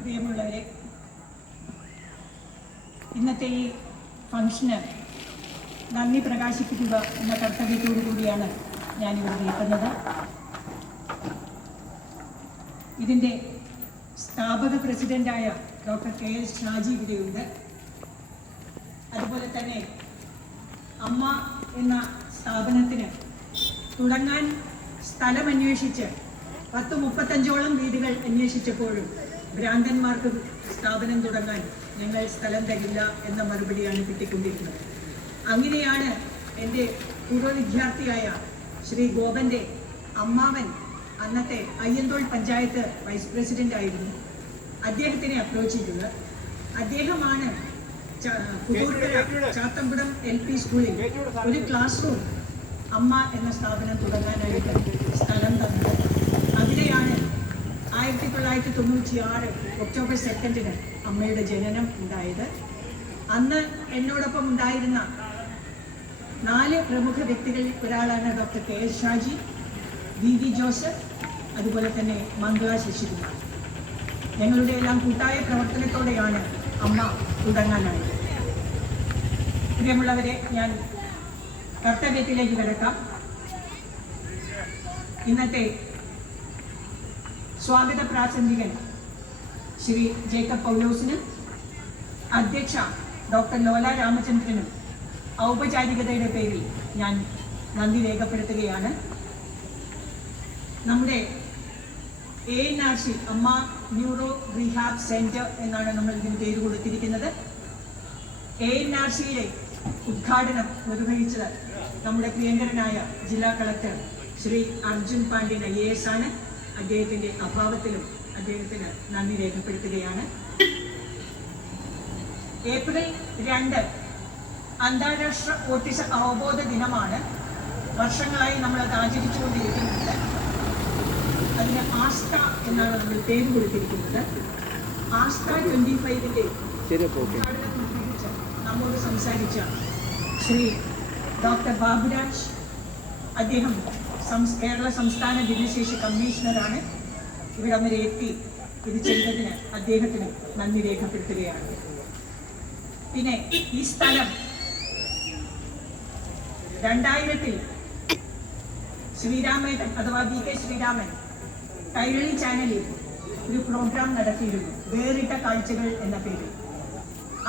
പ്രിയമുള്ളവരെ, ഇന്നത്തെ ഈ ഫംഗ്ഷന് നന്ദി പ്രകാശിപ്പിക്കുക എന്ന കർത്തവ്യത്തോടു കൂടിയാണ് ഞാനിവിടെ നിൽക്കുന്നത്. ഇതിൻ്റെ സ്ഥാപക പ്രസിഡൻ്റായ ഡോക്ടർ KS ഷാജി ഇവിടെയുണ്ട്. അതുപോലെ തന്നെ അമ്മ എന്ന സ്ഥാപനത്തിന് തുടങ്ങാൻ സ്ഥലമന്വേഷിച്ച് 10-35ഓളം വീടുകൾ അന്വേഷിച്ചപ്പോഴും ഭ്രാന്തന്മാർക്ക് സ്ഥാപനം തുടങ്ങാൻ ഞങ്ങൾ സ്ഥലം തരില്ല എന്ന മറുപടിയാണ് കിട്ടിക്കൊണ്ടിരുന്നത്. അങ്ങനെയാണ് എൻ്റെ പൂർവ്വ വിദ്യാർത്ഥിയായ ശ്രീ ഗോപൻ്റെ അമ്മാവൻ, അന്നത്തെ അയ്യന്തോൾ പഞ്ചായത്ത് വൈസ് പ്രസിഡന്റ് ആയിരുന്നു, അദ്ദേഹത്തിനെ അപ്രോച്ച് ചെയ്തത്. അദ്ദേഹമാണ് ചാത്തമ്പുടം LP സ്കൂളിൽ ഒരു ക്ലാസ് റൂം അമ്മ എന്ന സ്ഥാപനം തുടങ്ങാനായിട്ട് സ്ഥലം തന്നത്. അതിലെയാണ് 1996 ഒക്ടോബർ 2 അമ്മയുടെ ജനനം ഉണ്ടായത്. അന്ന് എന്നോടൊപ്പം ഉണ്ടായിരുന്ന 4 പ്രമുഖ വ്യക്തികളിൽ ഒരാളാണ് doctor KS Shaji, VV Joseph, അതുപോലെ തന്നെ മംഗള ശശികുമാർ. ഞങ്ങളുടെ എല്ലാം കൂട്ടായ പ്രവർത്തനത്തോടെയാണ് അമ്മ തുടങ്ങാനായത്. പ്രിയമുള്ളവരെ, ഞാൻ കർത്തവ്യത്തിലേക്ക് കിടക്കാം. ഇന്നത്തെ സ്വാഗത പ്രാസംഗികൻ ശ്രീ ജേക്കബ് പൗലോസിനും അധ്യക്ഷ ഡോക്ടർ ലോല രാമചന്ദ്രനും ഔപചാരികതയുടെ പേരിൽ ഞാൻ നന്ദി രേഖപ്പെടുത്തുകയാണ്. നമ്മുടെ ANRC അമ്മ ന്യൂറോ റീഹാബ് സെന്റർ എന്നാണ് നമ്മൾ ഇതിന് പേര് കൊടുത്തിരിക്കുന്നത്. ANRCയുടെ ഉദ്ഘാടനം നിർവഹിച്ചത് നമ്മുടെ പ്രിയങ്കരനായ ജില്ലാ കളക്ടർ ശ്രീ അർജുൻ പാണ്ഡ്യൻ IAS ആണ്. അദ്ദേഹത്തിൻ്റെ അഭാവത്തിലും അദ്ദേഹത്തിന് നന്ദി രേഖപ്പെടുത്തുകയാണ്. ഏപ്രിൽ 2 അന്താരാഷ്ട്ര ഓട്ടിസ അവബോധ ദിനമാണ്. വർഷങ്ങളായി നമ്മൾ അത് ആചരിച്ചുകൊണ്ടിരിക്കുന്നുണ്ട്. അതിന് ആസ്റ്റ എന്നാണ് നമ്മൾ പേര് കൊടുത്തിരിക്കുന്നത്. ആസ്റ്റ 25ന്റെ ഉദ്ഘാടനത്തെക്കുറിച്ച് നമ്മോട് സംസാരിച്ച ശ്രീ ഡോക്ടർ ബാബുരാജ്, അദ്ദേഹം കേരള സംസ്ഥാന ഭിന്നശേഷി കമ്മീഷണറാണ്. ഇവിടം വരെ എത്തി ഇത് ചെയ്തതിന് അദ്ദേഹത്തിന് നന്ദി രേഖപ്പെടുത്തുകയാണ്. പിന്നെ ഈ സ്ഥലം 2000 ശ്രീരാമേട്ടൻ അഥവാ VK ശ്രീരാമൻ കൈരളി ചാനലിൽ ഒരു പ്രോഗ്രാം നടത്തിയിരുന്നു, വേറിട്ട കാഴ്ചകൾ എന്ന പേരിൽ.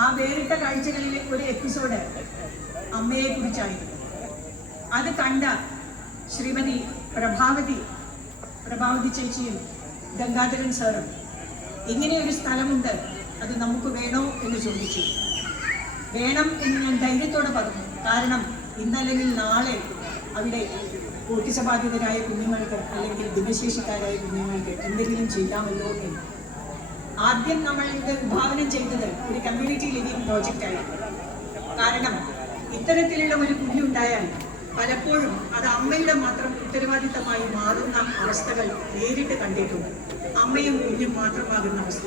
ആ വേറിട്ട കാഴ്ചകളിലെ ഒരു എപ്പിസോഡ് അമ്മയെ കുറിച്ചായിരുന്നു. അത് കണ്ട ശ്രീമതി പ്രഭാവതി ചേച്ചിയും ഗംഗാധരൻ സാറും ഇങ്ങനെയൊരു സ്ഥലമുണ്ട്, അത് നമുക്ക് വേണോ എന്ന് ചോദിച്ചു. വേണം എന്ന് ഞാൻ ധൈര്യത്തോടെ പറഞ്ഞു. കാരണം ഇന്നല്ലെങ്കിൽ നാളെ അവിടെ ഓട്ടിസ ബാധിതരായ കുഞ്ഞുങ്ങൾക്ക് അല്ലെങ്കിൽ ഭിന്നശേഷിക്കാരായ കുഞ്ഞുങ്ങൾക്ക് എന്തെങ്കിലും ചെയ്യാമല്ലോ എന്ന്. ആദ്യം നമ്മൾ ഇത് വിഭാവനം ചെയ്തത് ഒരു കമ്മ്യൂണിറ്റി ലിവിംഗ് പ്രോജക്റ്റായിരുന്നു. കാരണം ഇത്തരത്തിലുള്ള ഒരു കുഞ്ഞുണ്ടായാൽ പലപ്പോഴും അത് അമ്മയുടെ മാത്രം ഉത്തരവാദിത്തമായി മാറുന്ന അവസ്ഥകൾ നേരിട്ട് കണ്ടിട്ടുണ്ട്. അമ്മയും കുഞ്ഞും മാത്രമാകുന്ന അവസ്ഥ.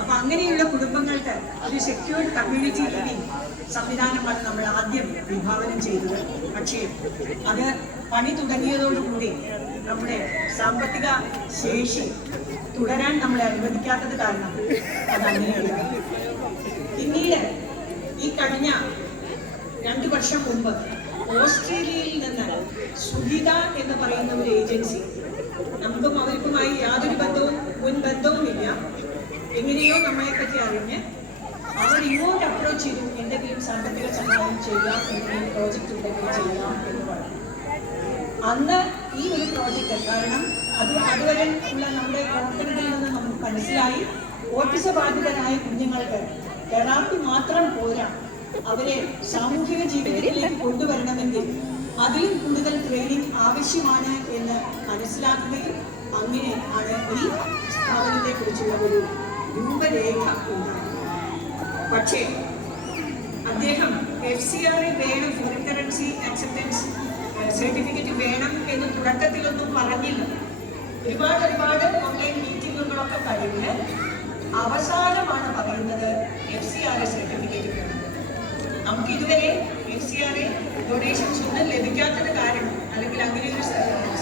അപ്പൊ അങ്ങനെയുള്ള കുടുംബങ്ങൾക്ക് ഒരു സെക്യൂർഡ് കമ്മ്യൂണിറ്റി ലിവിംഗ് സംവിധാനമാണ് നമ്മൾ ആദ്യം വിഭാവനം ചെയ്തത്. പക്ഷേ അത് പണി തുടങ്ങിയതോടുകൂടി നമ്മുടെ സാമ്പത്തിക ശേഷി തുടരാൻ നമ്മളെ അനുവദിക്കാത്തത് കാരണം അതങ്ങനെയല്ല. പിന്നീട് ഈ കഴിഞ്ഞ 2 വർഷം മുമ്പ് ഓസ്ട്രേലിയയിൽ നിന്ന് സുഹിത എന്ന് പറയുന്ന ഒരു ഏജൻസി, നമുക്കും അവർക്കുമായി യാതൊരു മുൻബന്ധവുമില്ല, എങ്ങനെയോ നമ്മളെപ്പറ്റി അറിഞ്ഞ് അവർ ഇങ്ങോട്ട് അപ്രോച്ച് ചെയ്തു, എന്തെങ്കിലും സാമ്പത്തിക സഹായം ചെയ്യാം, എന്തെങ്കിലും പ്രോജക്റ്റ് ഉണ്ടെങ്കിൽ ചെയ്യാം എന്ന് പറഞ്ഞു. അന്ന് ഈ ഒരു പ്രോജക്റ്റ് കാരണം അതുവരെ ഉള്ള നമ്മുടെ പ്രവർത്തനത്തിൽ നിന്ന് നമുക്ക് മനസ്സിലായി, ഓട്ടിസ ബാധിതരായ കുഞ്ഞുങ്ങൾക്ക് തെറാപ്പി മാത്രം പോരാ, അവരെ സാമൂഹിക ജീവിതത്തിലേക്ക് കൊണ്ടുവരണമെങ്കിൽ അതിലും കൂടുതൽ ട്രെയിനിങ് ആവശ്യമാണ് എന്ന് മനസ്സിലാക്കുകയും അങ്ങനെ ആണ് ഈ സ്ഥാപനത്തെ കുറിച്ചുള്ള ഒരു രൂപരേഖ ഉണ്ടായത്. പക്ഷേ അദ്ദേഹം FCRA വേണം, ഫോറിൻ കറൻസി അക്സെപ്റ്റൻസ് സർട്ടിഫിക്കറ്റ് വേണം എന്ന് തുടക്കത്തിലൊന്നും പറഞ്ഞില്ല. ഒരുപാട് ഓൺലൈൻ മീറ്റിങ്ങുകളൊക്കെ കഴിഞ്ഞ് അവസാനമാണ് പറയുന്നത് FCRA സർട്ടിഫിക്കറ്റ് വേണം. നമുക്ക് ഇതുവരെ FCRA ഡൊണേഷൻസ് ഒന്നും ലഭിക്കാത്തത് കാരണം, അല്ലെങ്കിൽ അങ്ങനെ ഒരു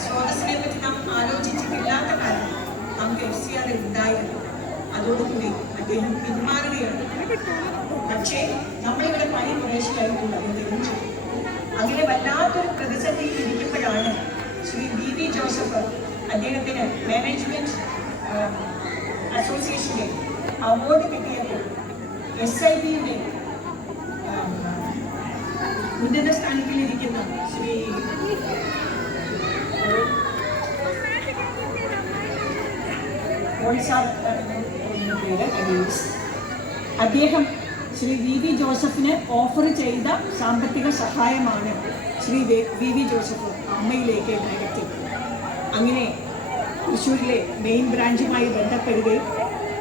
സ്രോതസ്സിനെ പറ്റി നാം ആലോചിച്ചിട്ടില്ലാത്ത കാരണം നമുക്ക് FCRA ഉണ്ടായി അതോടുകൂടി അദ്ദേഹം പിന്മാറുകയാണ്. പക്ഷേ നമ്മളിവിടെ പണി പ്രവേശിക്കായിട്ടുള്ള അങ്ങനെ വല്ലാത്തൊരു പ്രതിസന്ധിയിൽ ഇരിക്കുമ്പോഴാണ് ശ്രീ VV ജോസഫ് അദ്ദേഹത്തിന് മാനേജ്മെന്റ് അസോസിയേഷന്റെ അവാർഡ് കിട്ടിയപ്പോൾ SIBയുടെ ഉന്നത സ്ഥാനത്തിലിരിക്കുന്ന ശ്രീ അദ്ദേഹം ശ്രീ VV ജോസഫിന് ഓഫർ ചെയ്ത സാമ്പത്തിക സഹായമാണ് ശ്രീ VV ജോസഫ് അമ്മയിലേക്ക് ഡയറക്റ്റ്. അങ്ങനെ തൃശ്ശൂരിലെ മെയിൻ ബ്രാഞ്ചുമായി ബന്ധപ്പെടുകയും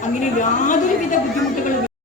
അങ്ങനെ യാതൊരുവിധ ബുദ്ധിമുട്ടുകളും